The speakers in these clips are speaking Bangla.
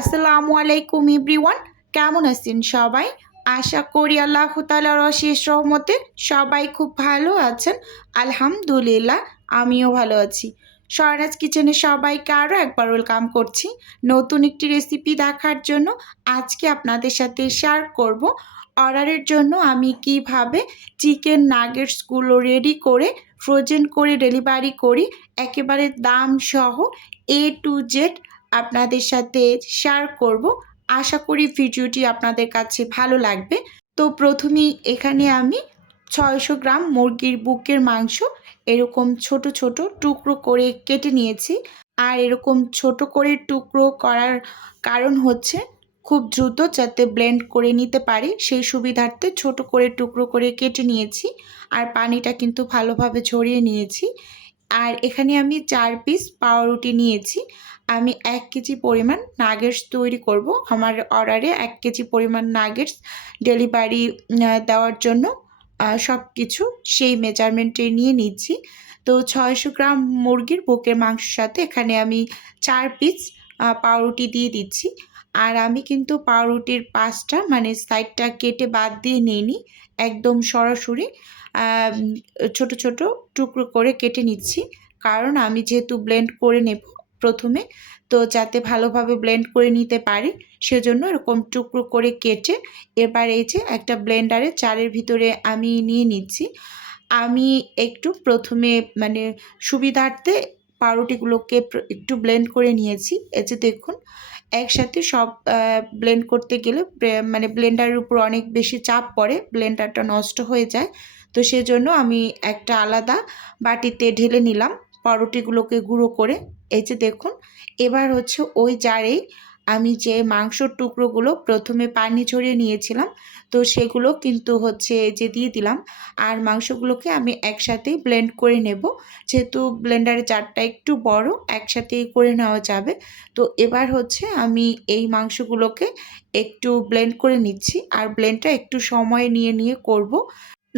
আসসালামু আলাইকুম এভরিওয়ান, কেমন আছেন সবাই? আশা করি আল্লাহ তাআলার অশেষ রহমতে সবাই খুব ভালো আছেন। আলহামদুলিল্লাহ, আমিও ভালো আছি। স্বরাজ কিচেনে সবাইকে আরও একবার ওয়েলকাম করছি নতুন একটি রেসিপি দেখার জন্য। আজকে আপনাদের সাথে শেয়ার করব অর্ডারের জন্য আমি কিভাবে চিকেন নাগেটসগুলো রেডি করে ফ্রোজেন করে ডেলিভারি করি, একেবারে দাম সহ A to Z আপনাদের সাথে শেয়ার করব। আশা করি ভিডিওটি আপনাদের কাছে ভালো লাগবে। তো প্রথমেই এখানে আমি 600 গ্রাম মুরগির বুকের মাংস এরকম ছোট ছোট টুকরো করে কেটে নিয়েছি। আর এরকম ছোট করে টুকরো করার কারণ হচ্ছে খুব দ্রুত যাতে ব্লেন্ড করে নিতে পারি সেই সুবিধার্থে ছোট করে টুকরো করে কেটে নিয়েছি। আর পানিটা কিন্তু ভালোভাবে ঝরিয়ে নিয়েছি। আর এখানে আমি 4 পিস পাউরুটি নিয়েছি। আমি 1 কেজি পরিমাণ নাগেটস তৈরি করব। আমার অর্ডারে 1 কেজি পরিমাণ নাগেটস ডেলিভারি দেওয়ার জন্য সব কিছু সেই মেজারমেন্টে নিয়ে নিচ্ছি। তো 600 গ্রাম মুরগির বুকের মাংসের সাথে এখানে আমি 4 পিস পাউরুটি দিয়ে দিচ্ছি। আর আমি কিন্তু পাউরুটির পাশটা মানে সাইডটা কেটে বাদ দিয়ে নিইনি, একদম সরাসরি ছোট ছোট টুকরো করে কেটে নিচ্ছি। কারণ আমি যেহেতু ব্লেন্ড করে নেব প্রথমে, তো যাতে ভালোভাবে ব্লেন্ড করে নিতে পারি সেজন্য এরকম টুকরো করে কেটে এবার এই যে একটা ব্লেন্ডারে জারের ভিতরে আমি নিয়ে নিচ্ছি। আমি একটু প্রথমে মানে সুবিধার্থে পাউরুটিগুলোকে একটু ব্লেন্ড করে নিয়েছি। এই যে দেখুন, একসাথে সব ব্লেন্ড করতে গেলে মানে ব্লেন্ডারের উপর অনেক বেশি চাপ পড়ে, ব্লেন্ডারটা নষ্ট হয়ে যায়। তো সেজন্য আমি একটা আলাদা বাটিতে ঢেলে নিলাম পাউরুটিগুলোকে গুঁড়ো করে। এই যে দেখুন, এবার হচ্ছে ওই জারেই আমি যে মাংসর টুকরোগুলো প্রথমে পানি ঝরিয়ে নিয়েছিলাম তো সেগুলো কিন্তু হচ্ছে যে দিয়ে দিলাম। আর মাংসগুলোকে আমি একসাথেই ব্লেন্ড করে নেব, যেহেতু ব্লেন্ডারের জারটা একটু বড়, একসাথেই করে নেওয়া যাবে। তো এবার হচ্ছে আমি এই মাংসগুলোকে একটু ব্লেন্ড করে নিচ্ছি। আর ব্লেন্ডটা একটু সময় নিয়ে নিয়ে করব,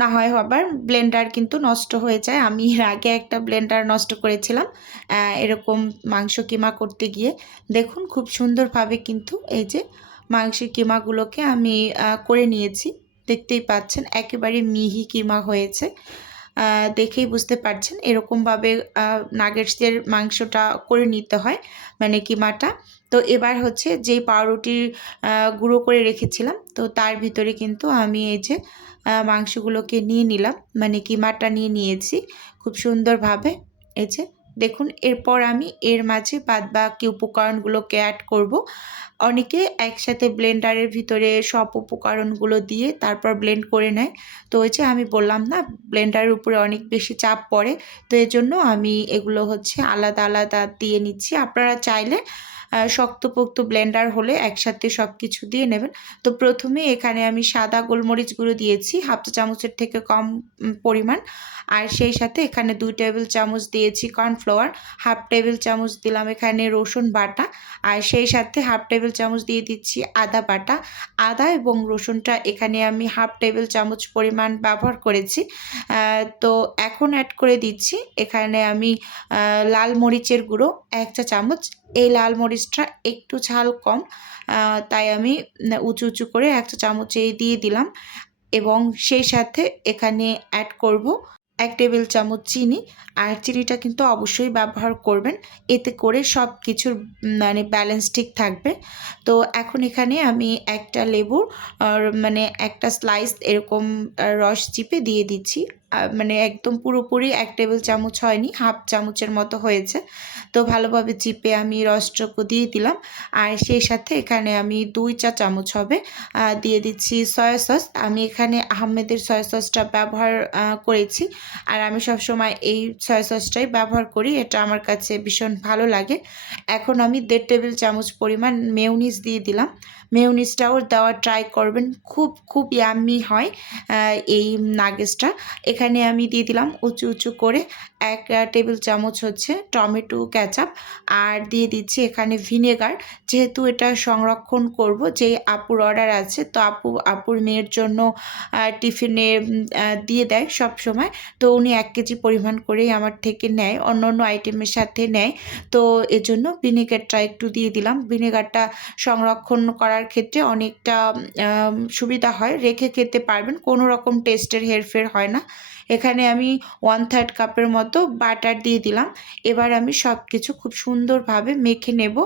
না হয় আবার ব্লেন্ডার কিন্তু নষ্ট হয়ে যায়। আমি এর আগে একটা ব্লেন্ডার নষ্ট করেছিলাম এরকম মাংস কিমা করতে গিয়ে। দেখুন খুব সুন্দরভাবে কিন্তু এই যে মাংসের কিমাগুলোকে আমি করে নিয়েছি। দেখতেই পাচ্ছেন একেবারে মিহি কিমা হয়েছে, দেখেই বুঝতে পারছেন এরকমভাবে নাগেটসের মাংসটা করে নিতে হয়, মানে কিমাটা। তো এবার হচ্ছে যেই পাউরুটির গুঁড়ো করে রেখেছিলাম তো তার ভিতরে কিন্তু আমি এই যে মাংসগুলোকে নিয়ে নিলাম, মানে কিমাটা নিয়ে নিয়েছি খুব সুন্দরভাবে। এই যে দেখুন, এরপর আমি এর মাঝে বাদবাকি উপকরণগুলোকে অ্যাড করব। অনেকে একসাথে ব্লেন্ডারের ভিতরে সব উপকরণগুলো দিয়ে তারপর ব্লেন্ড করে নেয়। তো ওই যে আমি বললাম না, ব্লেন্ডারের উপরে অনেক বেশি চাপ পড়ে, তো এজন্য আমি এগুলো হচ্ছে আলাদা আলাদা দিয়ে নিচ্ছি। আপনারা চাইলে শক্তপোক্ত ব্লেন্ডার হলে একসাথে সব কিছু দিয়ে নেবেন। তো প্রথমে এখানে আমি সাদা গোলমরিচ গুঁড়ো দিয়েছি হাফ চা চামচের থেকে কম পরিমাণ। আর সেই সাথে এখানে 2 টেবিল চামচ দিয়েছি কর্নফ্লাওয়ার, হাফ টেবিল চামচ দিলাম এখানে রসুন বাটা, আর সেই সাথে হাফ টেবিল চামচ দিয়ে দিচ্ছি আদা বাটা। আদা এবং রসুনটা এখানে আমি হাফ টেবিল চামচ পরিমাণ ব্যবহার করেছি। তো এখন অ্যাড করে দিচ্ছি এখানে আমি লাল মরিচের গুঁড়ো 1 চা চামচ। এই লাল মরিচটা একটু ঝাল কম, তাই আমি উঁচু উঁচু করে 1 চা চামচেই দিয়ে দিলাম। এবং সেই সাথে এখানে অ্যাড করব 1 টেবিল চামচ চিনি। আর চিনিটা কিন্তু অবশ্যই ব্যবহার করবেন, এতে করে সব কিছুর মানে ব্যালেন্স ঠিক থাকবে। তো এখন এখানে আমি একটা লেবুর মানে একটা স্লাইস এরকম রস চিপে দিয়ে দিচ্ছি। মানে একদম পুরোপুরি 1 টেবিল চামচ হয়নি, হাফ চামচের মতো হয়েছে। তো ভালোভাবে চিপে আমি রসটুকু দিয়ে দিলাম। আর সেই সাথে এখানে আমি 2 চা চামচ হবে দিয়ে দিচ্ছি সয়া সস। আমি এখানে আহমেদের সয়া সসটা ব্যবহার করেছি। আর আমি সবসময় এই সয়া সসটাই ব্যবহার করি, এটা আমার কাছে ভীষণ ভালো লাগে। এখন আমি 1.5 টেবিল চামচ পরিমাণ মেয়োনিজ দিয়ে দিলাম। মেয়োনিজটাও দেওয়া ট্রাই করবেন, খুব খুব ইয়াম্মি হয় এই নাগেটসটা। এখানে এখানে আমি দিয়ে দিলাম উঁচু উঁচু করে 1 টেবিল চামচ হচ্ছে টমেটো কেচাপ, আর দিয়ে দিচ্ছি এখানে ভিনেগার। যেহেতু এটা সংরক্ষণ করব, যে আপুর অর্ডার আছে, তো আপুর মেয়ের জন্য টিফিনে দিয়ে দেয় সব সময়। তো উনি 1 কেজি পরিমাণ করেই আমার থেকে নেয়, অন্য অন্য আইটেমের সাথে নেয়। তো এজন্য ভিনেগারটা একটু দিয়ে দিলাম। ভিনেগারটা সংরক্ষণ করার ক্ষেত্রে অনেকটা সুবিধা হয়, রেখে খেতে পারবেন, কোনো রকম টেস্টের হেরফের হয় না। এখানে আমি 1/3 কাপের মতো বাটার দিয়ে দিলাম। এবার আমি সব কিছু খুব সুন্দরভাবে মেখে নেব।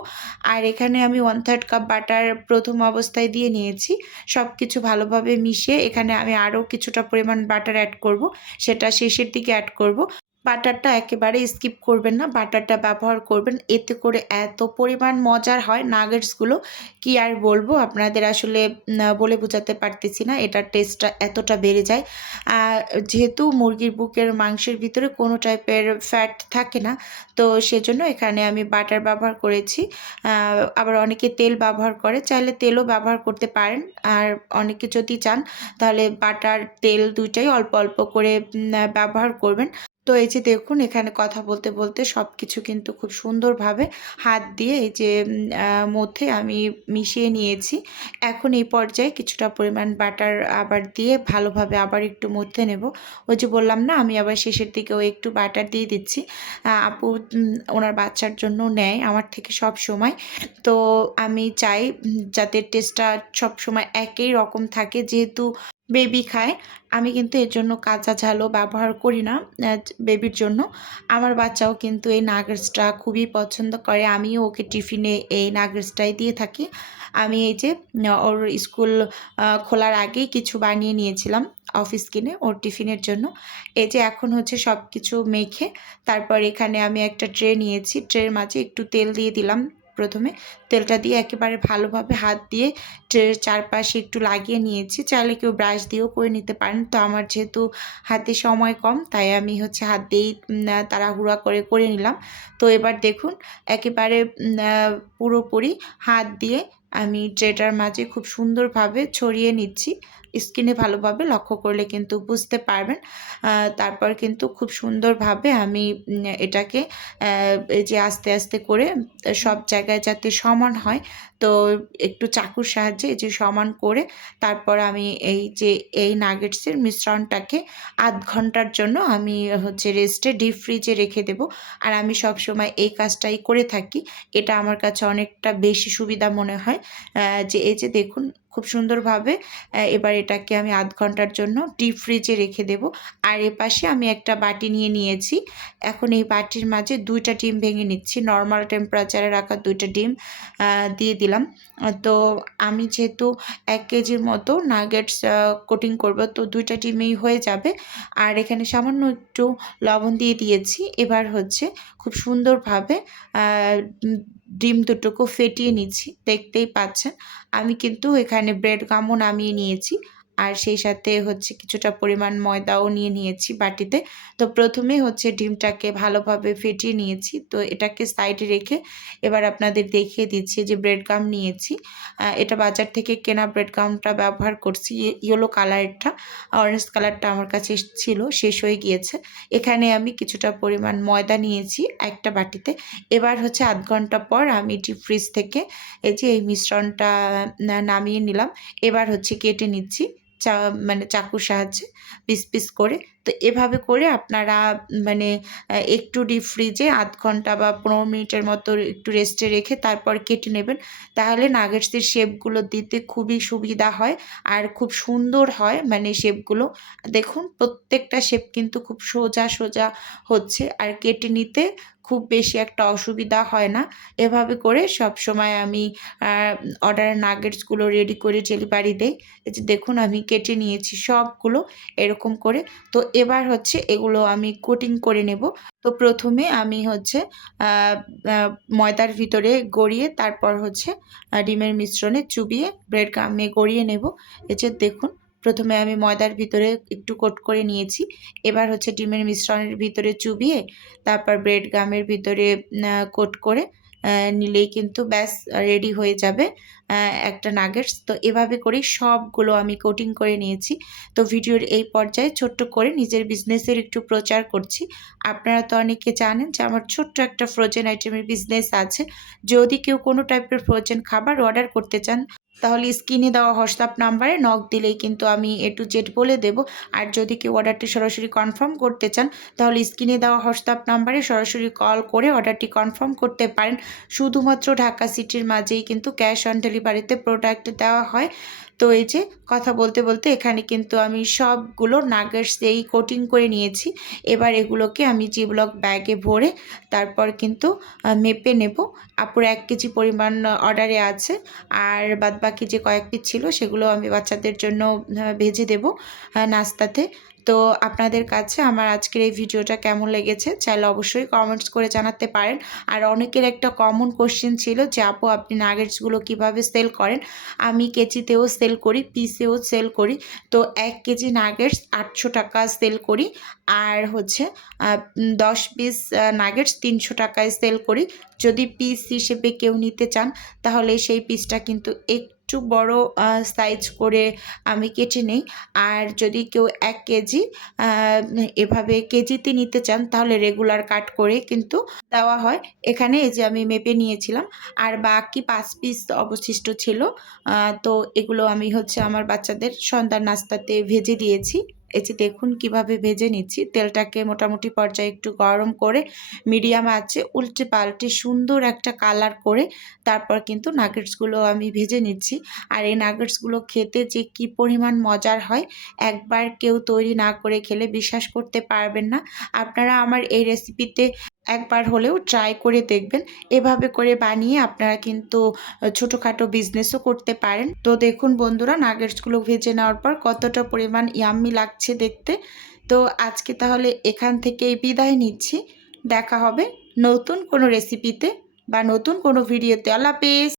আর এখানে আমি 1/3 কাপ বাটার প্রথম অবস্থায় দিয়ে নিয়েছি। সব কিছু ভালোভাবে মিশিয়ে এখানে আমি আরও কিছুটা পরিমাণ বাটার অ্যাড করব, সেটা শেষের দিকে অ্যাড করব। বাটারটা একেবারে স্কিপ করবেন না, বাটারটা ব্যবহার করবেন। এতে করে এত পরিমাণ মজার হয় নাগেটসগুলো, কি আর বলবো আপনাদের, আসলে বলে বোঝাতে পারতেছি না, এটার টেস্টটা এতটা বেড়ে যায়। যেহেতু মুরগির বুকের মাংসের ভিতরে কোনো টাইপের ফ্যাট থাকে না, তো সেজন্য এখানে আমি বাটার ব্যবহার করেছি। আবার অনেকে তেল ব্যবহার করে, চাইলে তেলও ব্যবহার করতে পারেন। আর অনেকে যদি চান তাহলে বাটার তেল দুইটাই অল্প অল্প করে ব্যবহার করবেন। তো এই যে দেখুন, এখানে কথা বলতে বলতে সব কিছু কিন্তু খুব সুন্দরভাবে হাত দিয়ে এই যে মধ্যে আমি মিশিয়ে নিয়েছি। এখন এই পর্যায়ে কিছুটা পরিমাণ বাটার আবার দিয়ে ভালোভাবে আবার একটু মধ্যে নেব। ওই যে বললাম না, আমি আবার শেষের দিকেও একটু বাটার দিয়ে দিচ্ছি। আপু ওনার বাচ্চার জন্য নেয় আমার থেকে সব সময়। তো আমি চাই যাতে টেস্টটা সবসময় একই রকম থাকে, যেহেতু বেবি খায়। আমি কিন্তু এর জন্য কাঁচা ঝালও ব্যবহার করি না বেবির জন্য। আমার বাচ্চাও কিন্তু এই নাগেটসটা খুবই পছন্দ করে। আমিও ওকে টিফিনে এই নাগেটসটাই দিয়ে থাকি। আমি এই যে ওর স্কুল খোলার আগেই কিছু বানিয়ে নিয়েছিলাম অফিস কিনে ওর টিফিনের জন্য। এই যে এখন হচ্ছে সব কিছু মেখে তারপর এখানে আমি একটা ট্রে নিয়েছি। ট্রের মাঝে একটু তেল দিয়ে দিলাম। প্রথমে তেলটা দিয়ে একেবারে ভালোভাবে হাত দিয়ে ট্রের চারপাশে একটু লাগিয়ে নিয়েছি। চাইলে কেউ ব্রাশ দিয়েও করে নিতে পারেন। তো আমার যেহেতু হাতে সময় কম, তাই আমি হচ্ছে হাত দিয়েই তাড়াহুড়া করে নিলাম। তো এবার দেখুন, একেবারে পুরোপুরি হাত দিয়ে আমি ট্রেটার মাঝে খুব সুন্দরভাবে ছড়িয়ে নিচ্ছি। স্কিনে ভালোভাবে লক্ষ্য করলে কিন্তু বুঝতে পারবেন। তারপর কিন্তু খুব সুন্দরভাবে আমি এটাকে এই যে আস্তে আস্তে করে সব জায়গায় যাতে সমান হয়, তো একটু চাকুর সাহায্যে এই যে সমান করে তারপর আমি এই নাগেটসের মিশ্রণটাকে ০.৫ ঘন্টার জন্য আমি হচ্ছে রেস্টে ডিপ ফ্রিজে রেখে দেব। আর আমি সবসময় এই কাজটাই করে থাকি। এটা আমার কাছে অনেকটা বেশি সুবিধা মনে হয়। যে এই যে দেখুন, খুব সুন্দরভাবে এবার এটাকে আমি ০.৫ ঘন্টার জন্য ডিপ ফ্রিজে রেখে দেব। আর এপাশে আমি একটা বাটি নিয়ে নিয়েছি। এখন এই বাটির মাঝে ২টা ডিম ভেঙে নিচ্ছি। নরমাল টেম্পারেচারে রাখা ২টা ডিম দিয়ে দিলাম। তো আমি যেহেতু ১ কেজির মতো নাগেটস কোটিং করব, তো ২টা ডিমেই হয়ে যাবে। আর এখানে সামান্য একটু লবণ দিয়ে দিয়েছি। এবার হচ্ছে খুব সুন্দরভাবে ডিম দুটোকে ফেটিয়ে নিচ্ছি। দেখতেই পাচ্ছেন আমি কিন্তু এখানে ব্রেড গামও নামিয়ে নিয়েছি। আর সেই সাথে হচ্ছে কিছুটা পরিমাণ ময়দাও নিয়ে নিয়েছি বাটিতে। তো প্রথমেই হচ্ছে ডিমটাকে ভালোভাবে ফেটিয়ে নিয়েছি। তো এটাকে সাইডে রেখে এবার আপনাদের দেখিয়ে দিচ্ছি যে ব্রেড গাম নিয়েছি। এটা বাজার থেকে কেনা ব্রেড গামটা ব্যবহার করছি। ইয়েলো কালারটা, অরেঞ্জ কালারটা আমার কাছে ছিল, শেষ হয়ে গিয়েছে। এখানে আমি কিছুটা পরিমাণ ময়দা নিয়েছি একটা বাটিতে। এবার হচ্ছে ০.৫ ঘন্টা পর আমি ডিপ ফ্রিজ থেকে এই যে এই মিশ্রণটা নামিয়ে নিলাম। এবার হচ্ছে কেটে নিচ্ছি মানে চাকুর সাহায্যে পিস পিস করে। তো এভাবে করে আপনারা মানে একটু ডিপ ফ্রিজে ০.৫ ঘন্টা বা ১৫ মিনিটের মতো একটু রেস্টে রেখে তারপর কেটে নেবেন। তাহলে নাগেটসের শেপগুলো দিতে খুবই সুবিধা হয় আর খুব সুন্দর হয়। মানে শেপগুলো দেখুন, প্রত্যেকটা শেপ কিন্তু খুব সোজা সোজা হচ্ছে, আর কেটে নিতে খুব বেশি একটা অসুবিধা হয় না। এভাবে করে সবসময় আমি অর্ডারের নাগেটসগুলো রেডি করে ডেলিভারি দেই। এই যে দেখুন, আমি কেটে নিয়েছি সবগুলো এরকম করে। তো এবার হচ্ছে এগুলো আমি কোটিং করে নেব। তো প্রথমে আমি হচ্ছে আ আ ময়দার ভিতরে গড়িয়ে তারপর হচ্ছে ডিমের মিশ্রণে চুবিয়ে ব্রেড গামে গড়িয়ে নেব। এই যে দেখুন, প্রথমে আমি ময়দার ভিতরে একটু কোট করে নিয়েছি। এবার হচ্ছে ডিমের মিশ্রণের ভিতরে চুবিয়ে তারপর ব্রেড গামের ভিতরে কোট করে নিলেই কিন্তু ব্যাস রেডি হয়ে যাবে একটা নাগেটস। তো এভাবে করেই সবগুলো আমি কোটিং করে নিয়েছি। তো ভিডিওর এই পর্যায়ে ছোট্ট করে নিজের বিজনেসের একটু প্রচার করছি। আপনারা তো অনেকে জানেন যে আমার ছোট্ট একটা ফ্রোজেন আইটেমের বিজনেস আছে। যদি কেউ কোনো টাইপের ফ্রোজেন খাবার অর্ডার করতে চান, তাহলে স্ক্রিনে দেওয়া হোয়াটসঅ্যাপ নাম্বারে নক দিলেই কিন্তু আমি A to Z বলে দেব। আর যদি কেউ অর্ডারটি সরাসরি কনফার্ম করতে চান, তাহলে স্ক্রিনে দেওয়া হোয়াটসঅ্যাপ নাম্বারে সরাসরি কল করে অর্ডারটি কনফার্ম করতে পারেন। শুধুমাত্র ঢাকা সিটির মাঝেই কিন্তু ক্যাশ অন ডেলিভারিতে প্রোডাক্ট দেওয়া হয়। তো এই যে কথা বলতে বলতে এখানে কিন্তু আমি সবগুলো নাগেটস দিয়েই কোটিং করে নিয়েছি। এবার এগুলোকে আমি জিপলক ব্যাগে ভরে তারপর কিন্তু মেপে নেব। আপুর 1 কেজি পরিমাণ অর্ডারে আছে। আর বাদবাকি যে কয়েক পিস ছিল সেগুলো আমি বাচ্চাদের জন্য ভেজে দেব নাস্তাতে। তো আপনাদের কাছে আমার আজকের এই ভিডিওটা কেমন লেগেছে চাইলে অবশ্যই কমেন্টস করে জানাতে পারেন। আর অনেকের একটা কমন কোশ্চেন ছিল যে আপু আপনি নাগেটসগুলো কিভাবে সেল করেন? আমি কেজিতেও সেল করি, পিসেও সেল করি। তো 1 কেজি নাগেটস 800 টাকা সেল করি। আর হচ্ছে 10 পিস নাগেটস 300 টাকায় সেল করি। যদি পিস হিসেবে কেউ নিতে চান তাহলে সেই পিসটা কিন্তু একটু বড় সাইজ করে আমি কেটে নেই। আর যদি কেউ 1 কেজি এভাবে কেজিতে নিতে চান তাহলে রেগুলার কাট করে কিন্তু দেওয়া হয়। এখানে এই যে আমি মেপে নিয়েছিলাম। আর বাকি 5 পিস অবশিষ্ট ছিল। তো এগুলো আমি হচ্ছে আমার বাচ্চাদের সন্ধ্যার নাস্তাতে ভেজে দিয়েছি। এই যে দেখুন কিভাবে ভেজে নিচ্ছি। তেলটাকে মোটামুটি পর্যায়ে একটু গরম করে মিডিয়াম আঁচে উল্টে পাল্টে সুন্দর একটা কালার করে তারপর কিন্তু নাগেটসগুলো আমি ভেজে নিচ্ছি। আর এই নাগেটসগুলো খেতে যে কী পরিমাণ মজার হয়, একবার কেউ তৈরি না করে খেলে বিশ্বাস করতে পারবেন না। আপনারা আমার এই রেসিপিতে একবার হলেও ট্রাই করে দেখবেন। এভাবে করে বানিয়ে আপনারা কিন্তু ছোটোখাটো বিজনেসও করতে পারেন। তো দেখুন বন্ধুরা নাগেটসগুলো ভেজে নেওয়ার পর কতটা পরিমাণ ইয়াম্মি লাগছে দেখতে। তো আজকে তাহলে এখান থেকেই বিদায় নিচ্ছি। দেখা হবে নতুন কোনো রেসিপিতে বা নতুন কোনো ভিডিওতে। আল্লাহ হাফেজ।